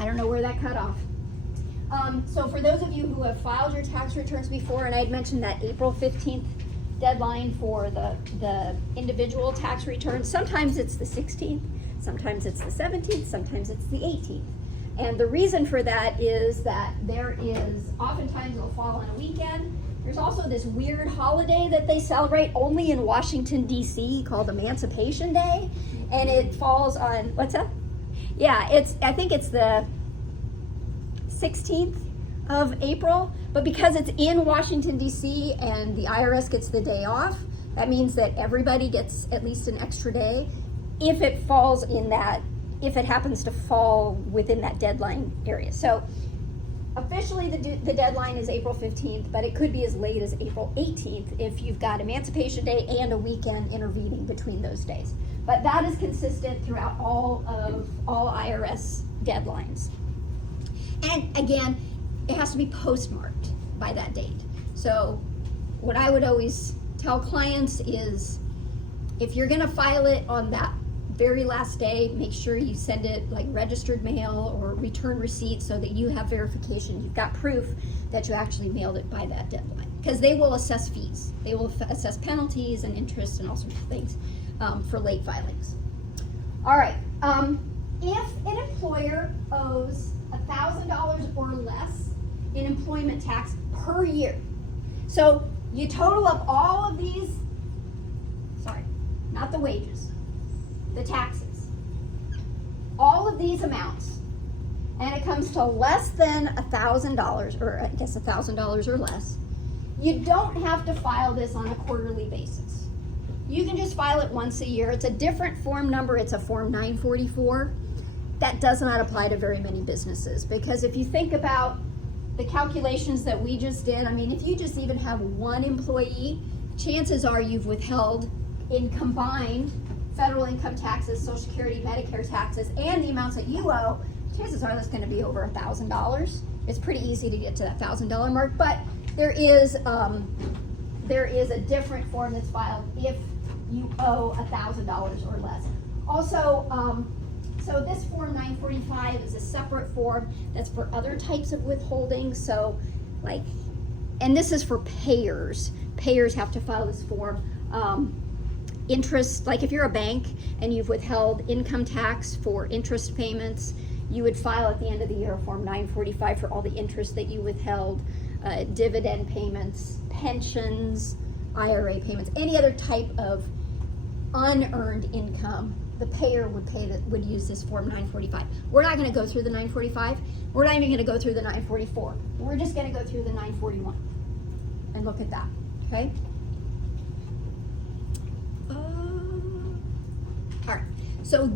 I don't know where that cut off. So for those of you who have filed your tax returns before, and I'd mentioned that April 15th deadline for the individual tax returns, sometimes it's the 16th, sometimes it's the 17th, sometimes it's the 18th. And the reason for that is that there is, oftentimes it'll fall on a weekend. There's also this weird holiday that they celebrate only in Washington, D.C. called Emancipation Day. And it falls on, what's that? Yeah, I think it's the 16th of April, but because it's in Washington, D.C. and the IRS gets the day off, that means that everybody gets at least an extra day if it falls in that, if it happens to fall within that deadline area. So officially the deadline is April 15th, but it could be as late as April 18th if you've got Emancipation Day and a weekend intervening between those days. But that is consistent throughout all IRS deadlines. And again, it has to be postmarked by that date. So what I would always tell clients is if you're gonna file it on that very last day, make sure you send it like registered mail or return receipt so that you have verification, you've got proof that you actually mailed it by that deadline. Because they will assess fees. They will assess penalties and interest and all sorts of things for late filings. All right, if an employer owes $1,000 or less in employment tax per year, so you total up all of these, sorry, not the wages, the taxes, all of these amounts, and it comes to less than $1,000, or I guess $1,000 or less, you don't have to file this on a quarterly basis. You can just file it once a year. It's a different form number. It's a Form 944. That does not apply to very many businesses, because if you think about the calculations that we just did, I mean, if you just even have one employee, chances are you've withheld in combined federal income taxes, Social Security, Medicare taxes, and the amounts that you owe, chances are that's going to be over $1,000. It's pretty easy to get to that $1,000 mark, but there is a different form that's filed if you owe $1,000 or less. Also, so this Form 945 is a separate form that's for other types of withholding. So like, and this is for payers. Payers have to file this form. Interest, like if you're a bank and you've withheld income tax for interest payments, you would file at the end of the year a Form 945 for all the interest that you withheld, dividend payments, pensions, IRA payments, any other type of unearned income. The payer would use this Form 945. We're not going to go through the 945. We're not even going to go through the 944. We're just going to go through the 941 and look at that, okay? All right, so